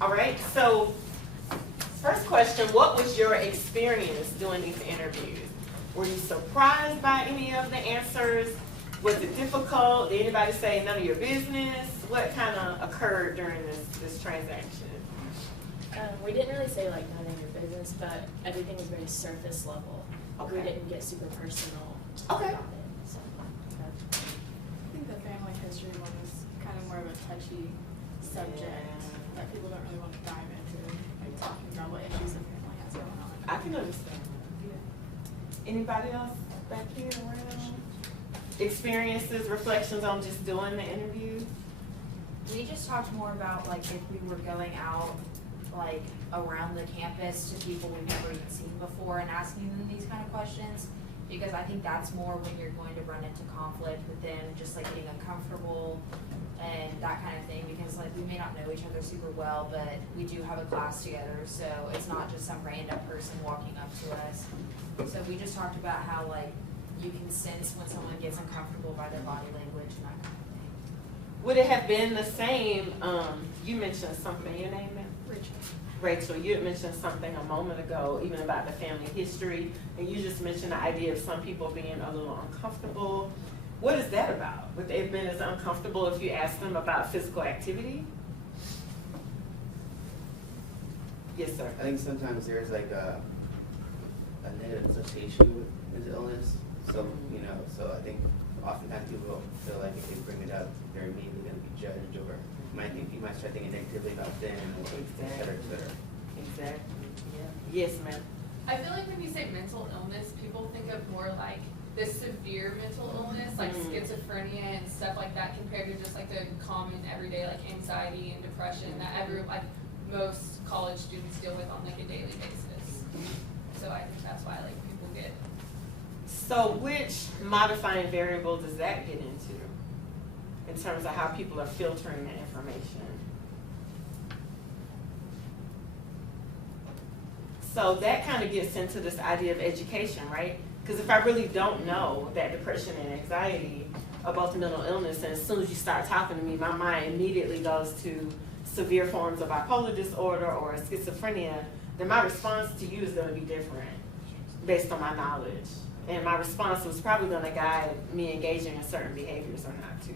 All right, so first question, what was your experience doing these interviews? Were you surprised by any of the answers? Was it difficult? Did anybody say none of your business? What kind of occurred during this transaction? We didn't really say like none of your business, but everything was very surface level. Okay. We didn't get super personal Okay. about it. So, I think the family history one is kind of more of a touchy subject that people don't really want to dive into, like talking about what issues the family has going on. I can understand that. Yeah. Anybody else back here around? Experiences, reflections on just doing the interview? We just talked more about like if we were going out like around the campus to people we've never even seen before and asking them these kind of questions, because I think that's more when you're going to run into conflict with them, just like getting uncomfortable and that kind of thing, because like we may not know each other super well, but we do have a class together, so it's not just some random person walking up to us. So we just talked about how like you can sense when someone gets uncomfortable by their body language and that kind of thing. Would it have been the same, you mentioned something, your name, ma'am? Rachel, you had mentioned something a moment ago, even about the family history, and you just mentioned the idea of some people being a little uncomfortable. What is that about? Would they have been as uncomfortable if you asked them about physical activity? Yes, sir. I think sometimes there's like a negative association with mental illness. So, so I think oftentimes people feel like if they bring it up, they're immediately going to be judged, or you might start thinking negatively about them, or et cetera, et cetera. Exactly. Yeah. Yes, ma'am. I feel like when you say mental illness, people think of more like the severe mental illness, like schizophrenia and stuff like that, compared to just like the common everyday like anxiety and depression that most college students deal with on like a daily basis. So I think that's why like people get. So which modifying variable does that get into in terms of how people are filtering the information? So that kind of gets into this idea of education, right? Because if I really don't know that depression and anxiety are both mental illness, and as soon as you start talking to me, my mind immediately goes to severe forms of bipolar disorder or schizophrenia, then my response to you is going to be different based on my knowledge. And my response was probably going to guide me engaging in certain behaviors or not to.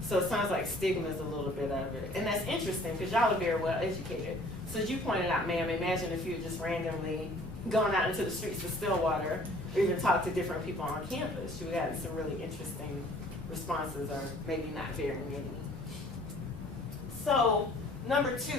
So it sounds like stigma is a little bit of it. And that's interesting because y'all are very well educated. So as you pointed out, ma'am, imagine if you had just randomly gone out into the streets of Stillwater or even talked to different people on campus. You would have some really interesting responses, or maybe not very many. So number 2.